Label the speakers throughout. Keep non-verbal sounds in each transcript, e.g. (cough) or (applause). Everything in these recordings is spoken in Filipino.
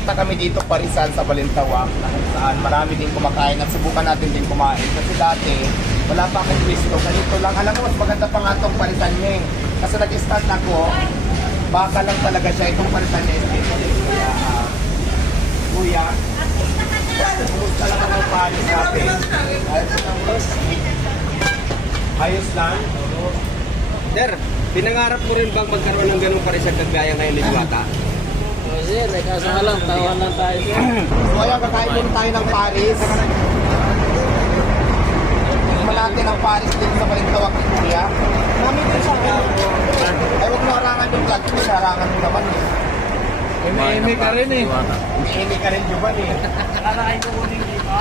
Speaker 1: bisita kami dito Parisan sa Balintawak na kung saan marami din kumakain. At subukan natin din kumain. Kasi dati wala pa akong pwesto. Ganito lang. Alam mo mas maganda pa nga itong Parisan niya eh. kasi nag-start ako baka lang talaga siya itong Parisan niya. Kaya ah, kuya kumusta lang ang Paris natin ayos lang?
Speaker 2: Sir, pinangarap mo rin bang magkaroon ng ganun pa rin sa kagaya ngayon ni Diwata?
Speaker 3: Oh, sir, may kaso tayo.
Speaker 1: So ayan, kakain din tayo Paris. Tikman natin ang Paris din sa Balintawak ni Kuya. Namin din akin. Ay, huwag mo harangan yung vlog ko. Mo naman.
Speaker 3: Eme-eme ka rin eh.
Speaker 1: Hindi ka rin Juban eh.
Speaker 3: Nakakain ko kunin dito.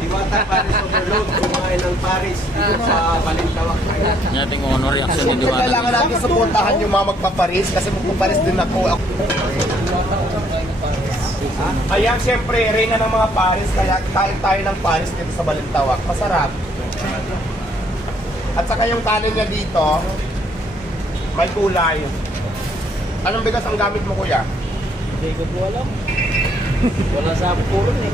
Speaker 2: Diwata Paris Overload, kumain ng Paris dito sa Balintawak.
Speaker 4: Nating honor reaction ni Diwata.
Speaker 1: kailangan natin suportahan yung mga magpa-Paris kasi magpa-Paris din ako. Ayan, siyempre, reyna ng mga Paris, kaya kain tayo ng Paris dito sa Balintawak. Masarap. At saka yung kanin niya dito, may kulay. Anong bigas ang gamit mo, kuya?
Speaker 3: Hindi ko po alam. Wala sa ako po rin eh.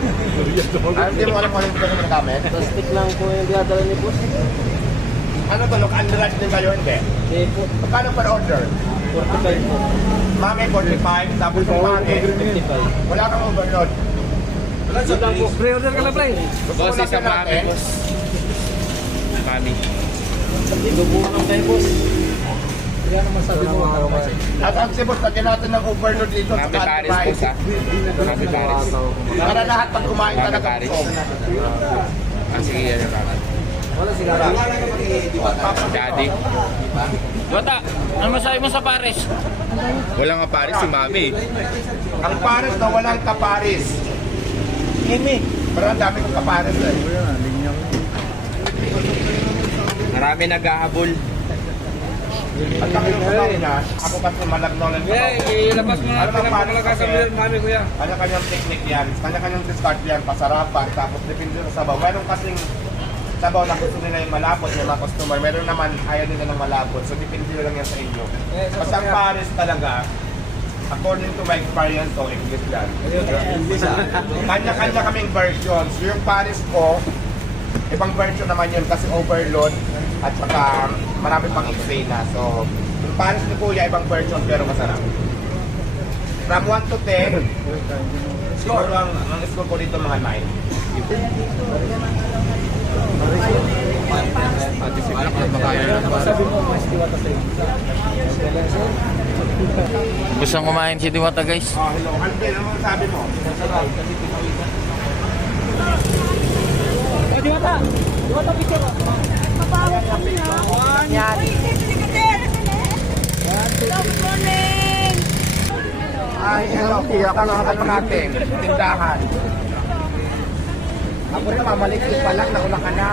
Speaker 1: Ah, hindi mo alam kung anong bigas ang gamit?
Speaker 3: Plastic lang po yung dinadala ni boss.
Speaker 1: Ano to, look-underage din kayo, hindi?
Speaker 3: Hindi po.
Speaker 1: Magkano per order?
Speaker 3: 45 po.
Speaker 1: Mami, 45, tapos yung mami,
Speaker 3: 55.
Speaker 1: wala kang overload.
Speaker 3: Yun lang po.
Speaker 2: Pre-order ka na, pre.
Speaker 4: Boss, isang mami, boss. Mami.
Speaker 3: Hindi ko lang tayo boss. Kaya naman sabi mo.
Speaker 1: At ang sibot, lagyan natin ng overload dito sa
Speaker 4: Paris,
Speaker 1: Price.
Speaker 4: boss, ha? Mami Paris.
Speaker 1: Para lahat pag kumain talaga
Speaker 4: Paris.
Speaker 1: gusto.
Speaker 4: Ah, sige, yan yung kakad.
Speaker 3: Wala sigara.
Speaker 4: Daddy. Diwata, ano masabi mo sa Paris? Wala nga Paris si Mami.
Speaker 1: Ang Paris na walang kaparis.
Speaker 3: Eme.
Speaker 1: Pero ang dami kong kaparis eh.
Speaker 4: Marami naghahabol.
Speaker 1: At yung kumain na, ako kasi malagnolan pa.
Speaker 2: Yeah, ilabas mo
Speaker 1: Ano
Speaker 2: na
Speaker 1: Paris
Speaker 2: pinagpapalaga sa
Speaker 1: kasi?
Speaker 2: mami, kuya.
Speaker 1: Kanya-kanyang technique yan. Kanya-kanyang discard yan, pasarapan, tapos depende sa sabaw. Meron kasing sabaw na gusto nila yung malapot, yung mga customer. Meron naman ayaw nila ng malapot. So depende lang yan sa inyo. Basta ang Paris talaga, according to my experience, oh, English yan. Kanya-kanya kaming versions. Yung Paris ko, ibang version naman yun kasi overload at saka marami pang eksena. So, yung Paris ni Kuya, ibang version pero masarap. From 1 to 10, siguro ang, ang score ko dito mga 9.
Speaker 3: Sabi mo, mas diwata sa'yo.
Speaker 4: Gusto kumain si Diwata guys.
Speaker 1: Oh, hello. Ano din? Ano sabi mo?
Speaker 3: Oh, diwata! Diwata, picture mo.
Speaker 1: Yan. Ay, hello. Kuya, ano ano natin? Tindahan. Ako rin, mamalikit pa lang. Nauna ka na.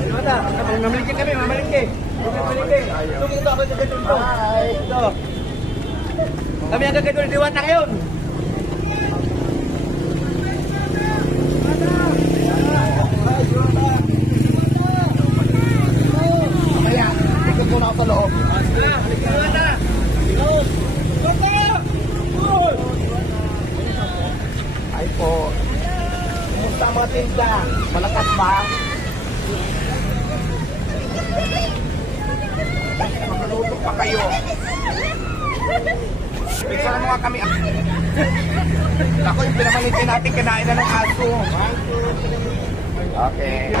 Speaker 3: Diwata, mamalik kami, mamalik kayo. Mamalik kayo. Tugin ito ako. Ito. Kami ang gagawin ni Diwata ngayon.
Speaker 1: Kaya, ikot muna ako sa loob. Ay po. Kumusta ang mga tinda? Malakas ba? Makaluto pa kayo. Picture mo nga kami. Ako yung pinamalitin natin kinain na ng aso. Okay.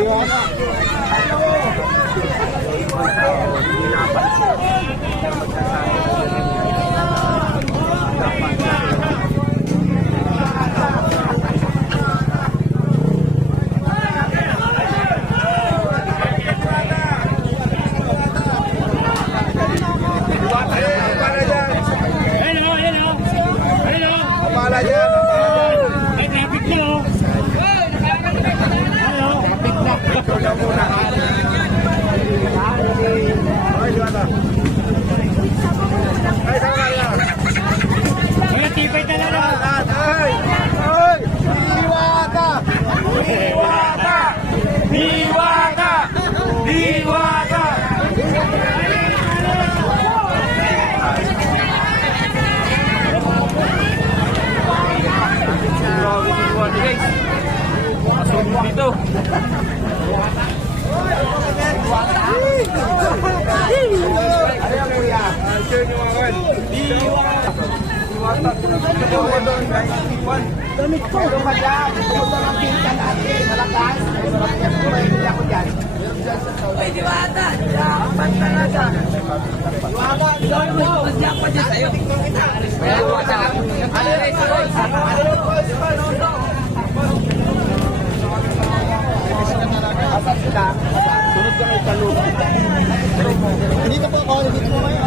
Speaker 3: Hello, (laughs)
Speaker 1: guys. Masumbok dito. Damit ko. Dumadaan. Pumunta ng pinta natin. Malakang. Dito po ako. Dito po kayo.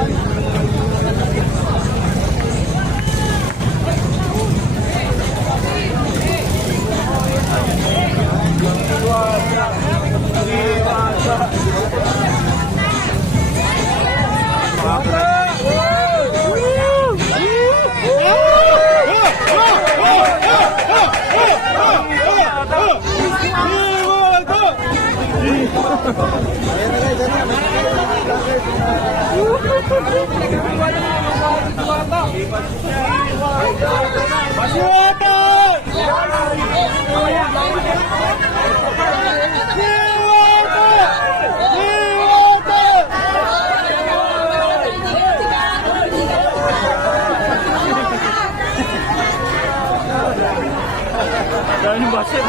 Speaker 1: Jangan basir.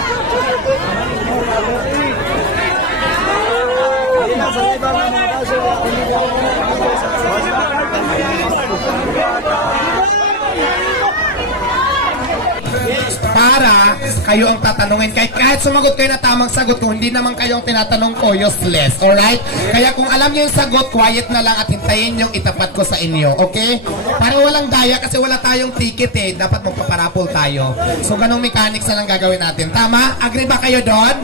Speaker 1: Para kayo ang tatanungin. Kahit, kahit sumagot kayo na tamang sagot, kung hindi naman kayo ang tinatanong ko, useless. Alright? Kaya kung alam niyo yung sagot, quiet na lang at hintayin yung itapat ko sa inyo. Okay? Para walang daya kasi wala tayong ticket eh. Dapat magpaparapol tayo. So, ganong mechanics na lang gagawin natin. Tama? Agree ba kayo doon?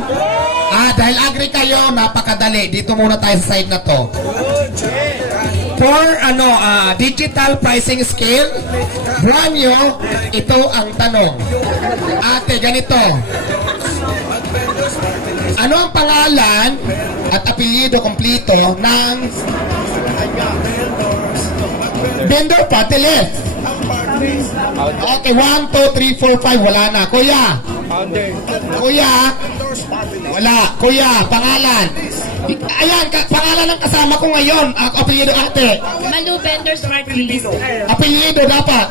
Speaker 1: Ah, dahil agree kayo, napakadali. Dito muna tayo sa side na to. For ano, ah, digital pricing scale, brand new, ito ang tanong. Ate, ganito. Ano ang pangalan at apelyido kompleto ng vendor party list? Okay, 1, 2, 3, 4, 5, wala na. Kuya, Kuya, wala. Kuya, pangalan. Ayan, ka- pangalan ng kasama ko ngayon. Ako, apelyido ate.
Speaker 5: Malu Vendors List.
Speaker 1: Apelyido dapat.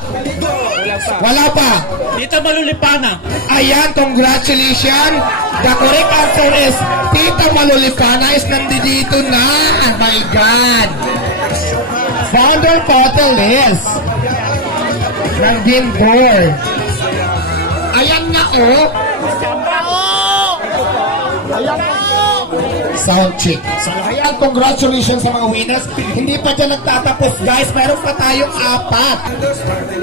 Speaker 1: Wala pa.
Speaker 3: Dito malulipana.
Speaker 1: Ayan, congratulations. The correct answer is Tita Malulipana is nandito na. Oh my God. Founder Hotel list. Ng Bindor. Ayan na oh. Na Sound check. Ayan, congratulations sa mga winners. Hindi pa dyan nagtatapos, guys. Meron pa tayong apat.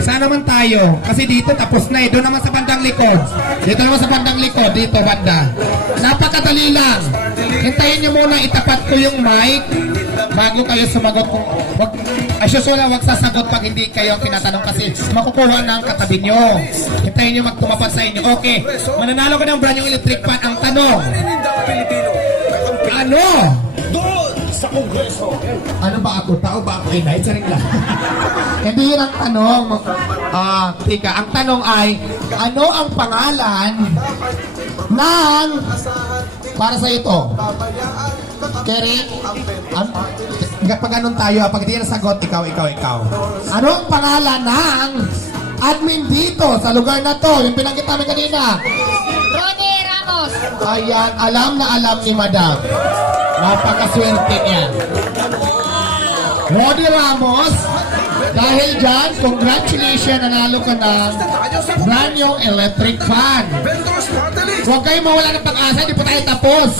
Speaker 1: Saan naman tayo? Kasi dito tapos na eh. Doon naman sa bandang likod. Dito naman sa bandang likod. Dito banda. Napakadali lang. Hintayin nyo muna itapat ko yung mic bago kayo sumagot kung wag, as usual wag sasagot pag hindi kayo ang tinatanong kasi makukuha ng katabi nyo. Hintayin nyo magtumapat sa inyo. Okay. Mananalo ka ng brand yung electric fan. Ang tanong. Ano? sa Kongreso. Ano ba ako? Tao ba ako? Inay, saring lang. (laughs) Hindi yun ang tanong. Ah, tika, ang tanong ay, ano ang pangalan ng para sa ito? Kerry? An pag ganun tayo, ah, pag di na sagot, ikaw, ikaw, ikaw. Ano ang pangalan ng admin dito sa lugar na to? Yung pinanggit namin kanina.
Speaker 5: Rode Ramos.
Speaker 1: Ayan, alam na alam ni Madam. Napakaswerte niya. Rodi Ramos, dahil dyan, congratulations, nanalo ka ng brand new electric fan. Huwag kayong mawala ng pag-asa, di pa tayo tapos.